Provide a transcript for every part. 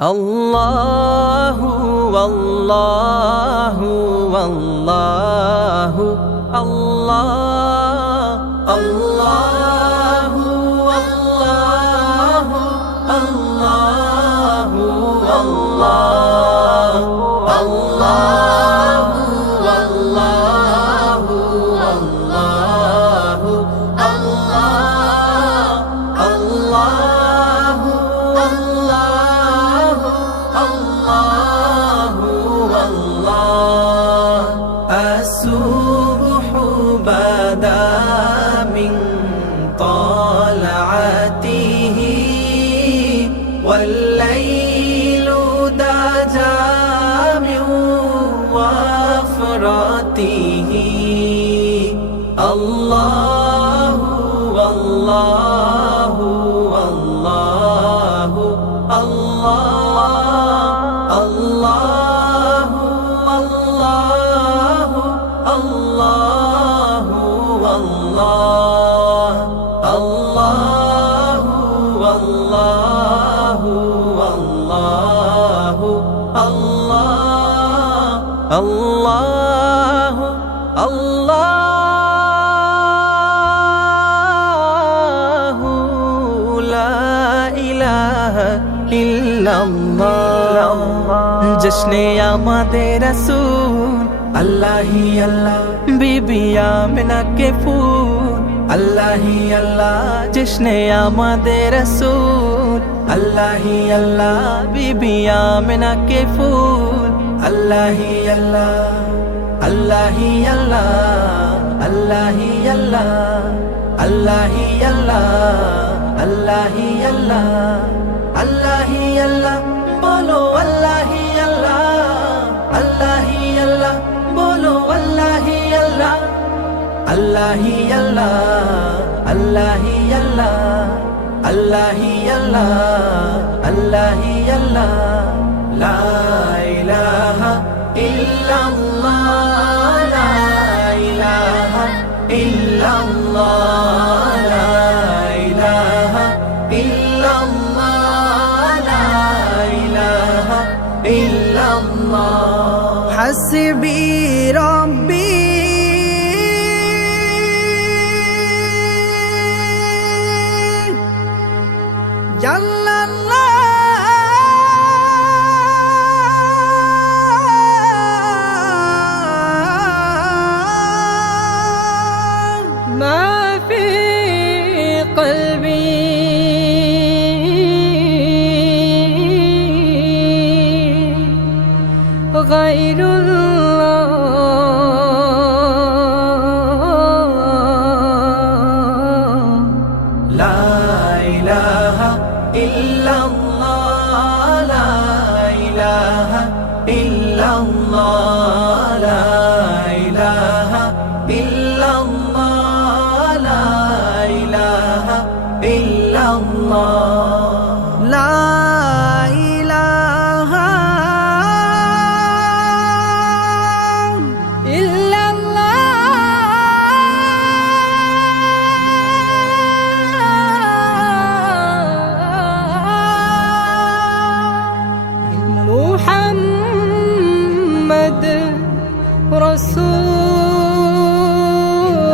আল্লাহু আল্লাহু আল্লাহু আল্লাহ আল্লাহু আল্লাহু আল্লাহু আল্লাহ আল্লাহু আল্লাহু আল্লাহু আল্লাহ আল্লাহু আল্লাহু আল্লাহু আল্লাহ আসুবহু বাদা মিন طلعته والليل دجى من وفرته الله والله والله الله الله الله الله والله الله والله والله الله الله الله لا إله إلا الله জশ্নে আমাদের রাসূল আল্লাহ হি আল্লাহ বিবি আমিনা কে ফুল আল্লাহ হি আল্লাহ জশ্নে আমাদের রাসূল আল্লাহ হি আল্লাহ বিবি আমিনা কে ফুল আল্লাহ হি আল্লাহ আল্লাহ হি আল্লাহ আল্লাহ হি আল্লাহ আল্লাহ হি আল্লাহ আল্লাহ হি আল্লাহ আল্লাহ হি আল্লাহ বলো আল্লাহ হি আল্লাহ আল্লাহ হি আল্লাহ বলো আল্লাহ হি আল্লাহ আল্লাহ হি আল্লাহ আল্লাহ হি আল্লাহ আল্লাহ হি আল্লাহ আল্লাহ হি আল্লাহ লা ইলাহা ইল্লাল্লাহ লা ইলাহা ইল্লাল্লাহ লা ইলাহা ইল্লাল্লাহ লা ইলাহা ইল্লাল্লাহ হাসবি রাব্বি জাল্লাল্লাহ মা ফি কলবি গায়রুল্লাহ লা ইলাহা ইল্লাল্লাহ লা ইলাহা ইল্লাল্লাহ লা ইলাহা ইল্লাল্লাহ লা ইলাহা ইল্লাল্লাহ লা ইলাহা محمد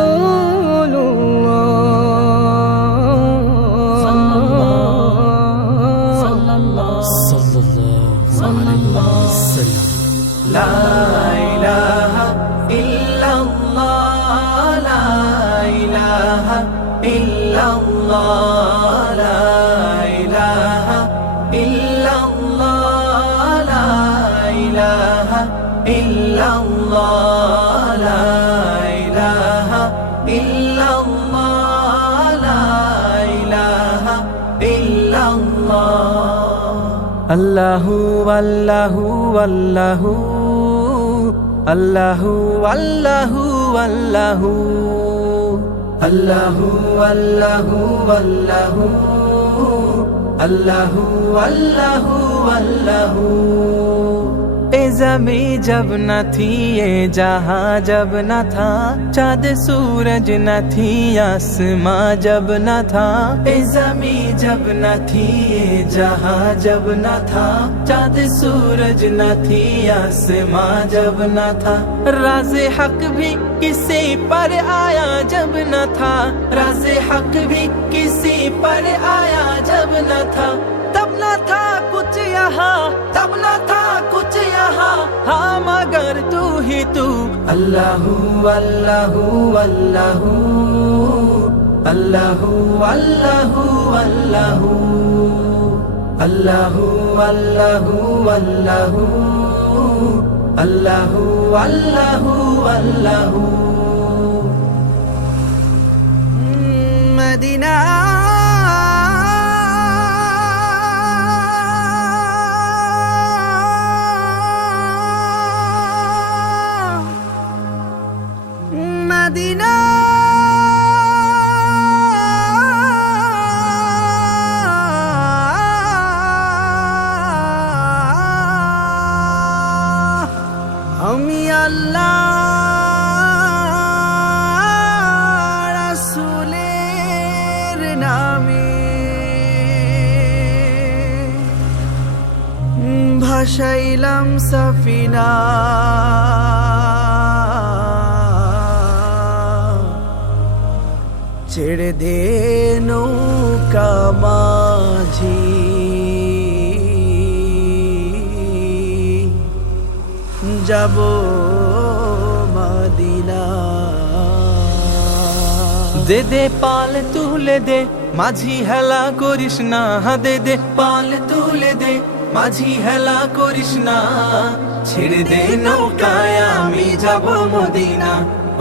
رسول الله صلى الله عليه وسلم لا إله إلا الله لا إله إلا الله لا إله إلا الله لا إله إلا الله لا إله إلا الله لا إله إلا الله الله والله والله الله والله والله الله والله والله الله والله والله ए ज़मी जब न थी, ये जहां जब न था, चाँद सूरज न थी, आसमां जब न था। ए ज़मी जब न थी, ये जहां जब न था, चाँद सूरज न थी, आसमां जब न था। राज़े हक भी किसी पर आया जब न था, राज़े हक भी किसी पर आया जब न था। तब न था कुछ यहाँ, तब न था कुछ यहाँ, हाँ मगर तू ही तू। अल्लाहू अल्लाहू अल्लाहू अल्लाहू अल्लाहू अल्लाहू अल्लाहू अल्लाहू अल्लाहू अल्लाहू अल्लाहू अल्लाहू। मदीना मदीना আমি আল্লাহ রাসূলের নামে ভাসাইলাম সাফিনা, ছেড়ে দে নৌকা মাঝি, যাব মদিনা। দে দে পাল তুলে দে, মাঝি হেলা করিস না, দে দে পাল তুলে দে, মাঝি হেলা করিস না। ছেড়ে দে নৌকায় আমি যাব মদিনা,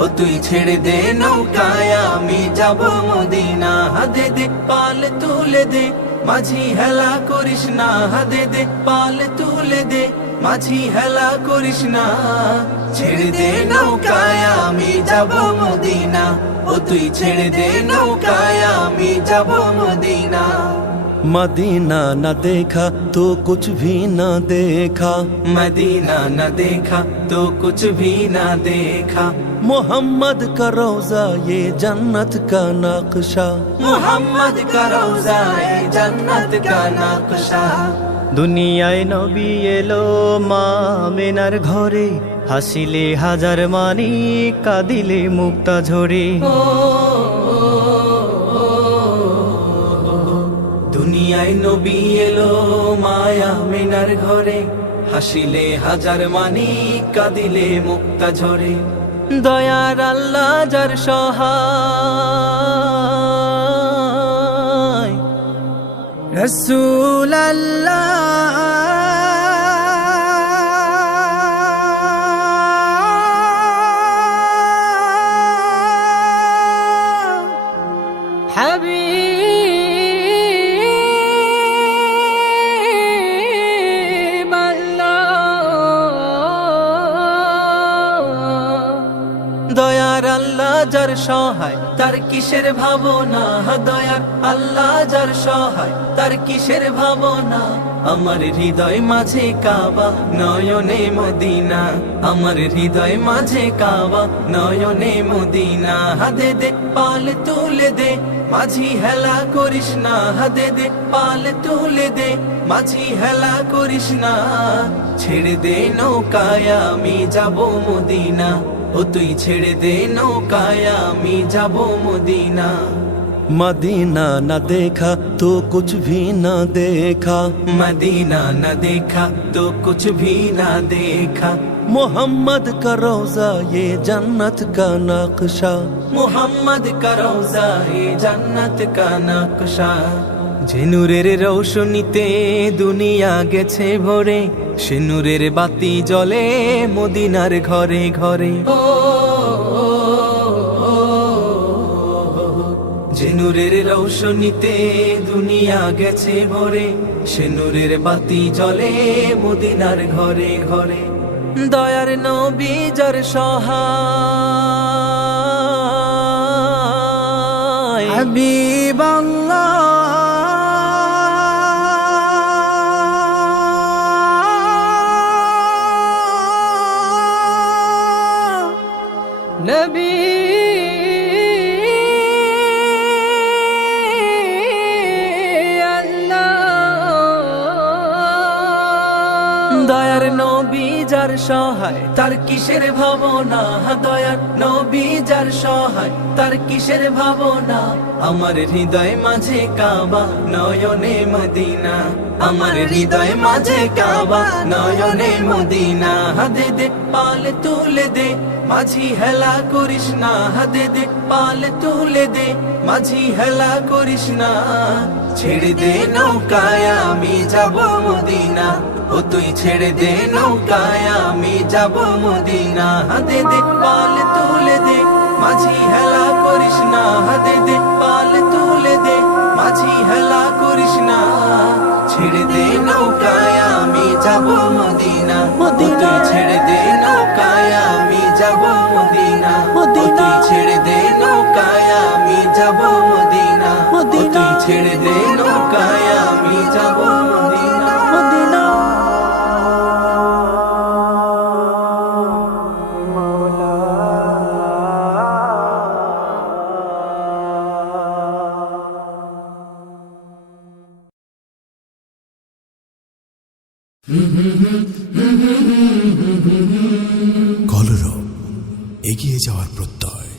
ও তুই ছেড়ে দে নৌকায় আমি যাব মদিনা। দে দে পাল তুলে দে, মাঝি হেলা করিস না, দে দে পাল তুলে দে, মাঝি হেলা করিস না। ছেড়ে দে নৌকায় আমি যাব মদিনা, ও তুই ছেড়ে দে নৌকায় আমি যাব মদিনা। मदीना न देखा तो कुछ भी न देखा, मदीना न देखा तो कुछ भी न देखा। मोहम्मद का रोजा ये जन्नत का नक्शा, मोहम्मद का रोजा ये जन्नत का नक्शा। দুনিয়ায় নবী এলো মা আমেনার ঘরে, হাসিলে হাজার মানি কাঁদিলে মুক্তা ঝরে। দুনিয়ায় নবী এলো মায়া মিনার ঘরে, হাসিলে হাজার মানি কাঁদিলে মুক্তা ঝরে। দয়ার আল্লাহ যার সহায়, রসূল আল্লাহ হাবিব দয়ার আল্লাহ যার সহায়, তার কিসের ভাবনা। দয়ার আল্লাহ যার সহায়, তার কিসের ভাবনা। আমার হৃদয় মাঝে কাবা, নয়নে মদিনা। আমার হৃদয় মাঝে কাবা, নয়নে মদিনা। দে দে পাল তুলে দে, মাঝি হেলা করিস না। দে দে পাল তুলে দে, মাঝি হেলা করিস না। ছেড়ে দে নৌকায় আমি যাব মদিনা, ও তুই ছেড়ে দে নৌকায় আমি যাব মদিনা। मदीना न देखा तो कुछ भी न देखा, मदीना न देखा तो कुछ भी न देखा। मोहम्मद का रोजा ये जन्नत का नक्शा, मोहम्मद का रोजा ये जन्नत का नक्शा। যে নূরের রৌশনীতে দুনিয়া গেছে ভরে, সে নূরের বাতি জ্বলে মদিনার ঘরে ঘরে। যে নূরের রৌশনীতে দুনিয়া গেছে ভরে, সে নূরের বাতি জ্বলে মদিনার ঘরে ঘরে। দয়ার নবী যার সহায়, হাবিব যার সহায় তার কিসের ভাবনা, দয়ার নবী যার সহায় তার কিসের ভাবনা। আমার হৃদয় মাঝে কাবা নয়নে মদিনা, আমার হৃদয় মাঝে কাবা নয়নে মদিনা। দে দে পাল তুলে দে মাঝি হেলা করিস না, দে দে পাল তুলে দে মাঝি হেলা করিস না। ছেড়ে দে নৌকায় আমি যাব মদিনা, ও তুই ছেড়ে দে নৌকায় আমি যাব মদিনা। দে দে পাল তুলে দে মাঝি হেলা করিস না, দে দে পাল তুলে দে মাঝি হেলা করিস না। ছেড়ে দে নৌকায় আমি যাব মদিনা, ও তুই ছেড়ে দে নৌকায় আমি যাব মদিনা। ও তুই ছেড়ে দে নৌকায় আমি যাব মদিনা, ও তুই ছেড়ে দে নৌকায় আমি যাব মদিনা। কলরব, এগিয়ে যাওয়ার প্রত্যয়।